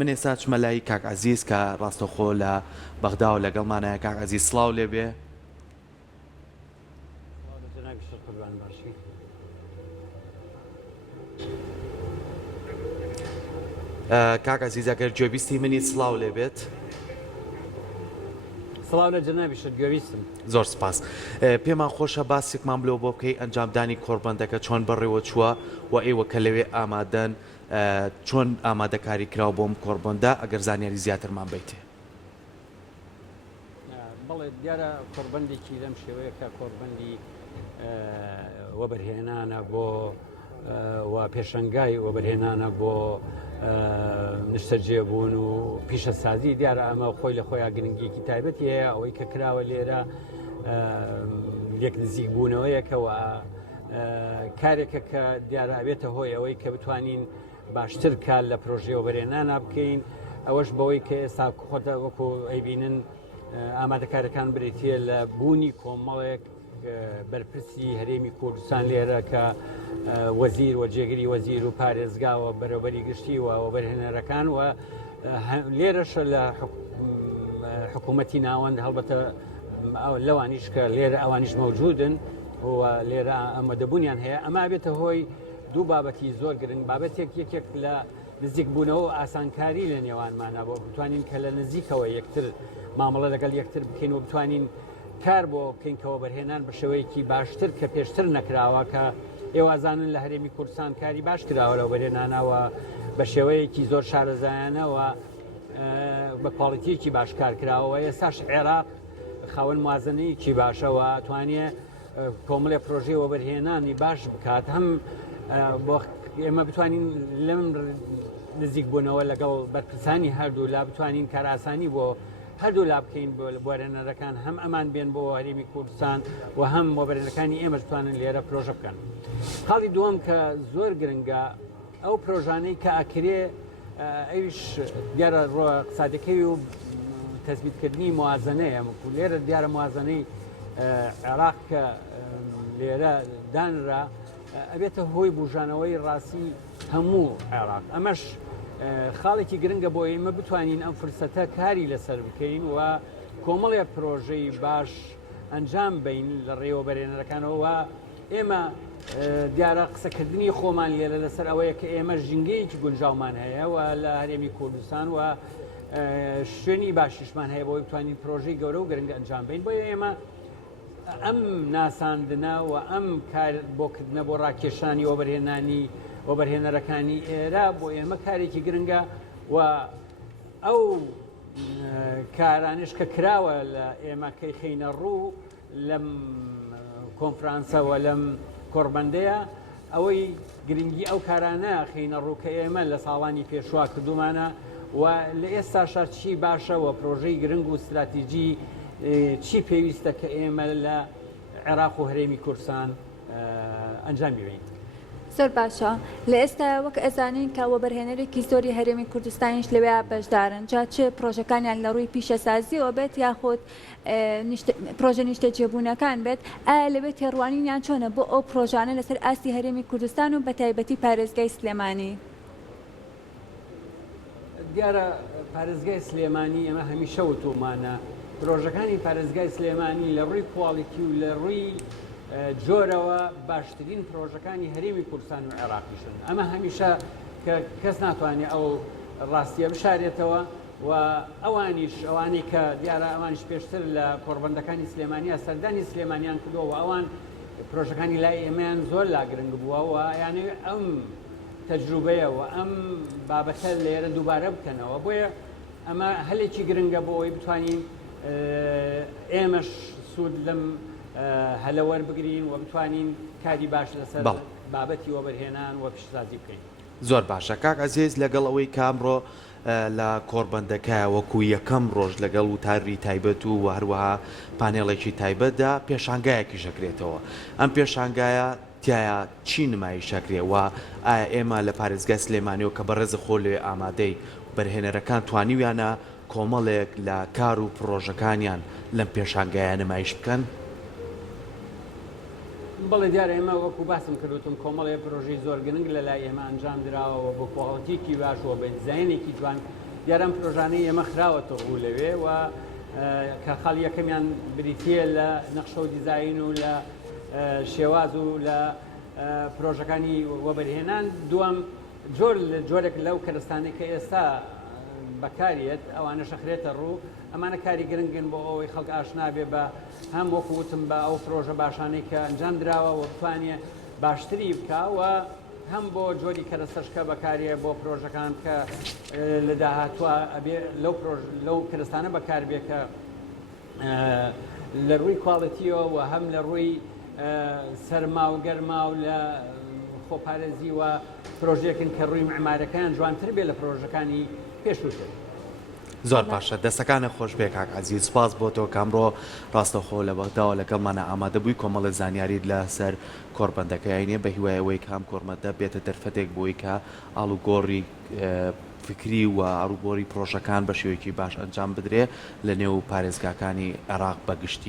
من ئێستا چمە لای کاک عەزیز کە ڕاستەوخۆ لە بەغدا و لەگەڵمانایە. کاک عەزیز سڵاو لێبێ. کاک عەزیز ئەگەر گوێبیستی منی سڵاو لێبێت. سڵاو لە جەنابیشت گوێویستم. زۆر سپاس. پێمان خۆشە باسێکمان بلەوە بۆ بکەی ئەنجامدانی کۆڕبەندەکە چۆن بەڕێوە چووە و ئێوە کە لەوێ ئامادەن چۆن ئامادەکاری کراوە بۆم کۆڕبەندە ئەگەر زانیاری زیاترمان بیتێ. بەڵێ دیارە کۆڕبەندێکی لەم شێوەیە کە کۆڕبەندی وەبەرهێنانە بۆ و پێشەنگای وەبەرهێنانە بۆ نیشتەجێبوون و پیشە سازی دیارە ئەمە خۆی لە خۆیان گرنگیەکی تایبەتی هەیە ئەوەی کە کراوە لێرە یەک نزیک بوونەوەیەکەوە کارێکە کە دیارە ئەبێتە هۆی ئەوەی کە بتوانین باشتر کار لە پرۆژێ وەبەرهێنانە بکەین ئەوەش بەوەی کە ئێستا خۆتە وەکو ئەیبینن ئامادەکارەکان بریتە لە بوونی کۆمەڵێک بەرپرسی هەرێمی کوردستان لێرە کە وەزیر و جێگیری وەزیر و پارێزگاوە بەرەوبەری گشتی و وەبەرهێنەرەکان و لێرەشە لە حکوومەتی ناوەند هەڵبەتە لەوانیش کە لێرە ئەوانیش مەوجودن و لێرە ئەمەدەبوونیان هەیە ئەما بێتە هۆی دوو بابەتی زۆر گرنگ بابەتێک یەکێک لە نزیک بوونەوە و ئاسانکاری لە نێوانمانە بۆ بتوانین کە لە نزیکەوە یەکتر مامەڵە لەگەڵ یەکتر بکەین و بتوانین کار بۆ بکەینکەوە بەرهێنان بە شێوەیەکی باشتر کە پێشتر نەکراوە کە ئێوازانن لە هەرێمی کوردستان کاری باش کراوە لەو بەرهێنانەوە بە شێوەیەکی زۆر شارەزایانەوە بە کواڵیتیەکی باشکار کراوە ئێستاش عێراق خاوەن موازنەیەکی باشەوە توانێ کۆمەڵێ پرۆژەی وەبەرهێنانی باش بکات هەم بۆ ئێمە بتوانین لەم نزیک بوونەوە لەگەڵ بەرپرسانی هەردوو لا بتوانین کاراسانی بۆ هەردوو لا بکەین بۆ وەبەرهێنەرەکان هەم ئەمان بێن بۆ هەرێمی کوردستان و هەم وەبەرهێنەرەکانی ئێمەش بتوانن لێرە پرۆژە بکەن. خاڵی دووەم کە زۆر گرنگە ئەو پرۆژانەی کە ئاکرێ ئەویش دیارە ڕۆ اقتصادەکەی و تەثبیتکردنی موازنەیە لێرە دیارە موازنەی عێراق کە لێرە دانرا ئەبێتە هۆی بژانەوەی ڕاستی هەموو عێراق ئەمەش خاڵێکی گرنگە بۆ ئێمە بتوانین ئەم فرسەتە کاری لەسەر بکەین و کۆمەڵێک پرۆژەی باش ئەنجام بین لە ڕێوەبەرهێنەرەکانەوە ئێمە دیارە قسەکردنی خۆمان لێرە لەسەر ئەوەیە کە ئێمە ژینگەیەکی گونجاومان هەیە و لە هەرێمی کوردستان و شوێنی باشیشمان هەیە بۆی بتوانین پرۆژەی گەورە و گرنگە ئەنجام بین بۆ ئێمە ئەم ناساندنە و ئەم کار بۆکردنە بۆ ڕاکێشانی وەبەرهێنانی وەبەرهێنەرەکانی ئێرە بۆ ئێمە کارێکی گرنگە و ئەو کارانش کە کراوە لە ئێمەکەی خینە ڕوو لەم کۆنفرانسەوە لەم کۆڕبەندەیە ئەوەی گرنگی ئەو کارانە خینە ڕوو کە ئێمە لە ساڵانی پێشوا کردومانە و لە ئێستاشە چی باشە و پرۆژەی گرنگ و استراتیژی چی پێویستە کە ئێمە لە عێراق و هەرێمی کوردستان ئەنجام ببین. زۆر باشە لە ئێستا وەک ئەزانین کە وەبەرهێنەرێکی زۆری هەرێمی کوردستانیش لەوێ بەشدارن جا چه پرۆژەکانیان لە ڕووی پیشەسازیەوە بێت یاخود پرۆژە نیشتەجێبوونەکان بێت ئایا لەوێت تێڕوانینیان چۆنە بۆ ئەو پرۆژانە لەسەر ئاستی هەرێمی کوردستان و بە تایبەتی پارێزگای سلێمانی. دیارە پارێزگای سلێمانی ئەمە هەمیشە وتومانە پرۆژەکانی پارێزگای سلێمانی لە ڕووی کواڵیتی و لە ڕووی جۆرەوە باشترین پرۆژەکانی هەرێمی کوردستان و عێراقیشن ئەمە هەمیشە کە کەس ناتوانێت ئەو ڕاستیە بشارێتەوە و ئەوانیش ئەوانەی کە دیارە ئەوانش پێشتر لە کۆڕبەندەکانی سلێمانیا سەردانی سلێمانیان کردەوە ئەوان پرۆژەکانی لای ئێمەیان زۆر لاگرنگ بووە و یانێ ئەم تەجروبەیە و ئەم بابەتە لێرە دووبارە بکەنەوە بۆیە ئەمە هەلێکی گرنگە بۆ ئەوەی بتوانین ئێمەش سوود لەم هەلە وەربگرین و بتوانین کاری باش لەسەر بابەتی وەبەرهێنان و پیشسازی بکەین. زۆر باشە کاک عەزیز لەگەڵ ئەوەی کامڕۆ لە کۆڕبەندەکە وەکو یەکەم ڕۆژ لەگەڵ وتاری تایبەت و هەروەها پانێڵێکی تایبەتدا پێشانگایەکی شەکرێتەوە ئەم پێشانگایە تایە چی نمایی شەکرێ و ئایا ئێمە لە پارێزگای سلێمانیەوە کە بەڕێز خۆ لێ ئامادەی بەرهێنەرەکان توانیویانە کۆمەڵێک لە کار و پرۆژەکانیان لەم پێشانگایە نمایش بکەن؟ بەڵێ دیارە ئێمە وەکو باسم کردوتم کۆمەڵێ پرۆژەی زۆر گرنگ لە لای ئێمە ئەنجام درراوە بۆ کۆڵەتیکی باشەوە بە دیزاینێکی جوان دیارم پرۆژانەی ئێمە خراوەتە ڕوو لەوێ و کە خەڵ یەکەمیان بریتە لە نەخشە و دیزاین و لە شێواز و لە پرۆژەکانی وەبەرهێنان دووەم جۆرێک لەو کەرستانی کە ئێستا بەکارێت ئەوانە شەخرێتە ڕوو ئەمانە کاری گرنگن بۆ ئەوەی خەڵک ئاشنا بێ بە هەم وەکووتم بە ئەو پرۆژە باشانەی کە ئەنجام درراوە و بتوانێت باشتری بکەوە هەم بۆ جۆری کەرەستەشکە بەکارێ بۆ پرۆژەکان کە لە داهاتوە لەو کەرستانە بەکار بێ کە لە ڕووی کواڵەتیەوە و هەم لە ڕووی سەرما و گەرما و لە خۆپارێزی و پرۆژێکن کە ڕووی معمارەکان جوانتر بێ لە پرۆژەکانی پێشووتر. زۆر باشە دەستەکانە خۆش بێ کاک عەزیز سپاس بۆ تۆ کامڕۆ ڕاستەخۆ لە بەغداوە لەگەڵمانە ئامادە بووی کۆمەڵە زانیاریت لەسەر کۆربەندەکەیانێ بە هیوایەوەی کام کۆرمەندە بێتە دەرفەتێک بۆی کە ئاڵوگۆڕی فکری و ئاڵوگۆڕی پرۆژەکان بە شێوەیەکی باش ئەنجام بدرێ لە نێو پارێزگاکانی عێراق بەگشتیە.